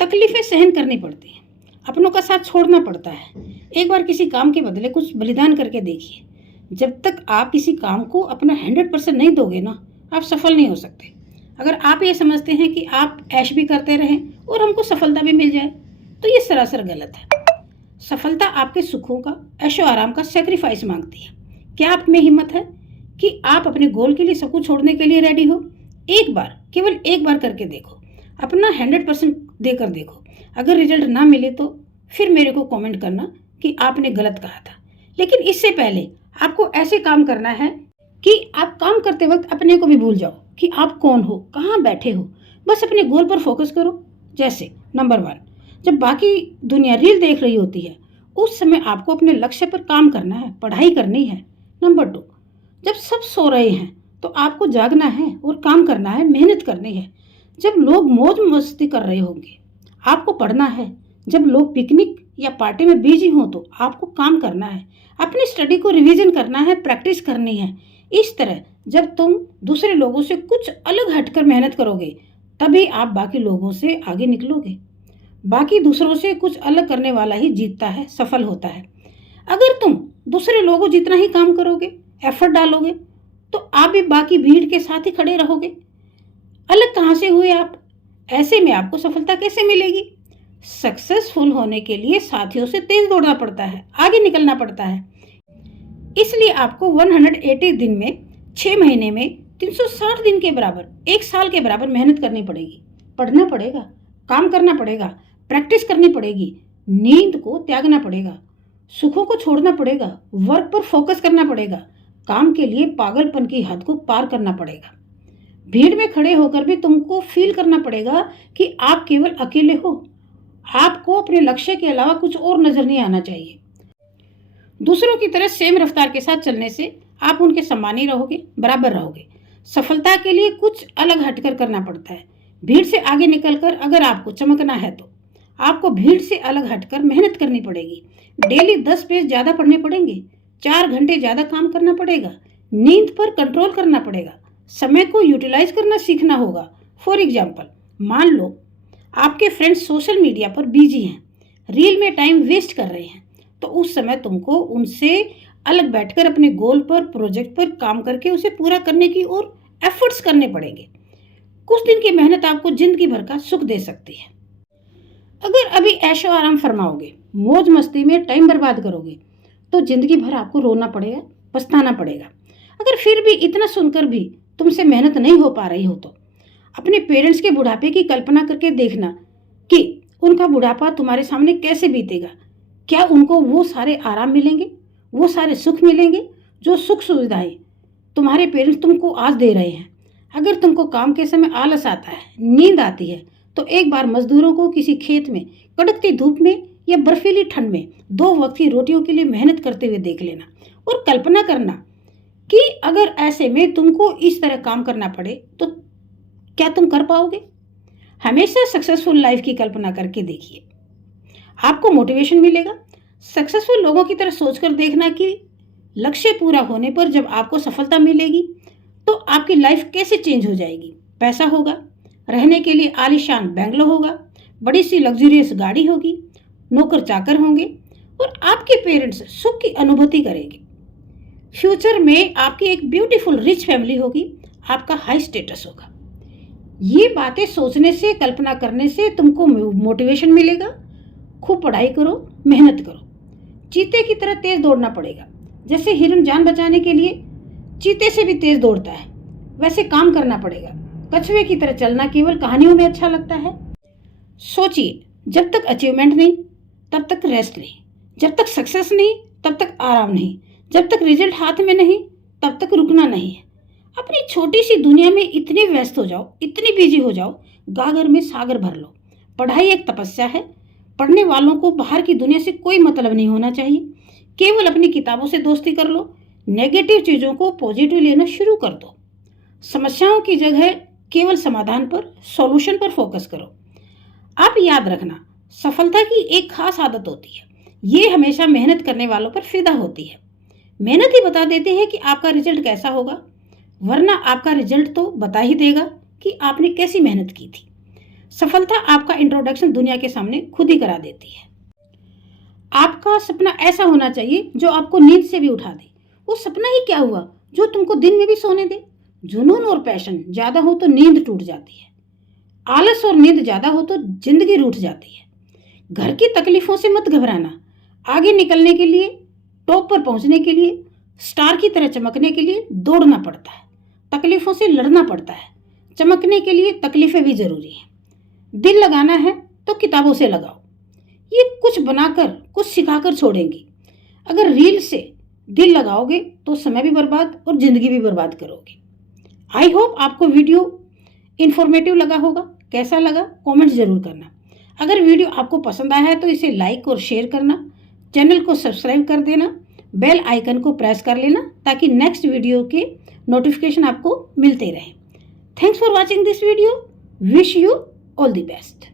तकलीफें सहन करनी पड़ती हैं, अपनों का साथ छोड़ना पड़ता है। एक बार किसी काम के बदले कुछ बलिदान करके देखिए। जब तक आप किसी काम को अपना 100% नहीं दोगे ना, आप सफल नहीं हो सकते। अगर आप ये समझते हैं कि आप ऐश भी करते रहें और हमको सफलता भी मिल जाए, तो ये सरासर गलत है। सफलता आपके सुखों का, ऐशो आराम का सेक्रीफाइस मांगती है। क्या आप में हिम्मत है कि आप अपने गोल के लिए सब कुछ छोड़ने के लिए रेडी हो? एक बार, केवल एक बार करके देखो, अपना 100% देकर देखो। अगर रिजल्ट ना मिले तो फिर मेरे को कमेंट करना कि आपने गलत कहा था। लेकिन इससे पहले आपको ऐसे काम करना है कि आप काम करते वक्त अपने को भी भूल जाओ कि आप कौन हो, कहाँ बैठे हो। बस अपने गोल पर फोकस करो। जैसे नंबर 1, जब बाकी दुनिया रील देख रही होती है, उस समय आपको अपने लक्ष्य पर काम करना है, पढ़ाई करनी है। नंबर 2, जब सब सो रहे हैं तो आपको जागना है और काम करना है, मेहनत करनी है। जब लोग मौज मस्ती कर रहे होंगे, आपको पढ़ना है। जब लोग पिकनिक या पार्टी में बिजी हों तो आपको काम करना है, अपनी स्टडी को रिवीजन करना है, प्रैक्टिस करनी है। इस तरह जब तुम दूसरे लोगों से कुछ अलग हटकर मेहनत करोगे, तभी आप बाकी लोगों से आगे निकलोगे। बाकी दूसरों से कुछ अलग करने वाला ही जीतता है, सफल होता है। अगर तुम दूसरे लोगों जितना ही काम करोगे, एफर्ट डालोगे, तो आप भी बाकी भीड़ के साथ ही खड़े रहोगे। अलग कहाँ से हुए आप? ऐसे में आपको सफलता कैसे मिलेगी? सक्सेसफुल होने के लिए साथियों से तेज दौड़ना पड़ता है, आगे निकलना पड़ता है। इसलिए आपको 180 दिन में, 6 महीने में, 360 दिन के बराबर, 1 साल के बराबर मेहनत करनी पड़ेगी। पढ़ना पड़ेगा, काम करना पड़ेगा, प्रैक्टिस करनी पड़ेगी, नींद को त्यागना पड़ेगा, सुखों को छोड़ना पड़ेगा, वर्क पर फोकस करना पड़ेगा, काम के लिए पागलपन की हद को पार करना पड़ेगा। भीड़ में खड़े होकर भी तुमको फील करना पड़ेगा कि आप केवल अकेले हो। आपको अपने लक्ष्य के अलावा कुछ और नजर नहीं आना चाहिए। दूसरों की तरह सेम रफ्तार के साथ चलने से आप उनके समान ही रहोगे, बराबर रहोगे। सफलता के लिए कुछ अलग हटकर करना पड़ता है। भीड़ से आगे निकलकर अगर आपको चमकना है तो आपको भीड़ से अलग हटकर मेहनत करनी पड़ेगी। डेली 10 पेज ज़्यादा पढ़ने पड़ेंगे, 4 घंटे ज़्यादा काम करना पड़ेगा, नींद पर कंट्रोल करना पड़ेगा, समय को यूटिलाइज करना सीखना होगा। फॉर एग्जाम्पल, मान लो आपके फ्रेंड्स सोशल मीडिया पर बिजी हैं, रील में टाइम वेस्ट कर रहे हैं, तो उस समय तुमको उनसे अलग बैठकर अपने गोल पर, प्रोजेक्ट पर काम करके उसे पूरा करने की और एफर्ट्स करने पड़ेंगे। कुछ दिन की मेहनत आपको जिंदगी भर का सुख दे सकती है। अगर अभी ऐशो आराम फरमाओगे, मौज मस्ती में टाइम बर्बाद करोगे, तो जिंदगी भर आपको रोना पड़ेगा, पछताना पड़ेगा। अगर फिर भी इतना सुनकर भी तुमसे मेहनत नहीं हो पा रही हो तो अपने पेरेंट्स के बुढ़ापे की कल्पना करके देखना कि उनका बुढ़ापा तुम्हारे सामने कैसे बीतेगा। क्या उनको वो सारे आराम मिलेंगे, वो सारे सुख मिलेंगे जो सुख सुविधाएं तुम्हारे पेरेंट्स तुमको आज दे रहे हैं? अगर तुमको काम के समय आलस आता है, नींद आती है, तो एक बार मजदूरों को किसी खेत में कड़कती धूप में या बर्फीली ठंड में 2 वक्त की रोटियों के लिए मेहनत करते हुए देख लेना और कल्पना करना कि अगर ऐसे में तुमको इस तरह काम करना पड़े तो क्या तुम कर पाओगे? हमेशा सक्सेसफुल लाइफ की कल्पना करके देखिए, आपको मोटिवेशन मिलेगा। सक्सेसफुल लोगों की तरह सोचकर देखना कि लक्ष्य पूरा होने पर जब आपको सफलता मिलेगी तो आपकी लाइफ कैसे चेंज हो जाएगी। पैसा होगा, रहने के लिए आलीशान बंगलो होगा, बड़ी सी लग्जरियस गाड़ी होगी, नौकर चाकर होंगे और आपके पेरेंट्स सुख की अनुभूति करेंगे। फ्यूचर में आपकी एक ब्यूटीफुल रिच फैमिली होगी, आपका हाई स्टेटस होगा। ये बातें सोचने से, कल्पना करने से तुमको मोटिवेशन मिलेगा। खूब पढ़ाई करो, मेहनत करो, चीते की तरह तेज दौड़ना पड़ेगा। जैसे हिरन जान बचाने के लिए चीते से भी तेज दौड़ता है, वैसे काम करना पड़ेगा। कछुए की तरह चलना केवल कहानियों में अच्छा लगता है। सोचिए, जब तक अचीवमेंट नहीं तब तक रेस्ट नहीं, जब तक सक्सेस नहीं तब तक आराम नहीं, जब तक रिजल्ट हाथ में नहीं तब तक रुकना नहीं है। अपनी छोटी सी दुनिया में इतने व्यस्त हो जाओ, इतनी बिजी हो जाओ, गागर में सागर भर लो। पढ़ाई एक तपस्या है। पढ़ने वालों को बाहर की दुनिया से कोई मतलब नहीं होना चाहिए। केवल अपनी किताबों से दोस्ती कर लो। नेगेटिव चीज़ों को पॉजिटिव लेना शुरू कर दो। समस्याओं की जगह केवल समाधान पर, सॉल्यूशन पर फोकस करो। आप याद रखना, सफलता की एक खास आदत होती है, ये हमेशा मेहनत करने वालों पर फिदा होती है। मेहनत ही बता देती है कि आपका रिजल्ट कैसा होगा, वरना आपका रिजल्ट तो बता ही देगा कि आपने कैसी मेहनत की थी। सफलता आपका इंट्रोडक्शन दुनिया के सामने खुद ही करा देती है। आपका सपना ऐसा होना चाहिए जो आपको नींद से भी उठा दे। वो सपना ही क्या हुआ जो तुमको दिन में भी सोने दे। जुनून और पैशन ज्यादा हो तो नींद टूट जाती है। आलस और नींद ज्यादा हो तो जिंदगी रूठ जाती है। घर की तकलीफों से मत घबराना। आगे निकलने के लिए, टॉप पर पहुंचने के लिए, स्टार की तरह चमकने के लिए दौड़ना पड़ता है। तकलीफों से लड़ना पड़ता है। चमकने के लिए तकलीफें भी जरूरी हैं। दिल लगाना है तो किताबों से लगाओ। ये कुछ बनाकर, कुछ सिखाकर छोड़ेंगी। अगर रील से दिल लगाओगे तो समय भी बर्बाद और जिंदगी भी बर्बाद करोगे। आई होप आपको वीडियो इंफॉर्मेटिव लगा होगा। कैसा लगा कमेंट जरूर करना। अगर वीडियो आपको पसंद आया है तो इसे लाइक और शेयर करना। चैनल को सब्सक्राइब कर देना। बेल आइकन को प्रेस कर लेना ताकि नेक्स्ट वीडियो के नोटिफिकेशन आपको मिलते रहें। Thanks for watching this video. Wish you all the best.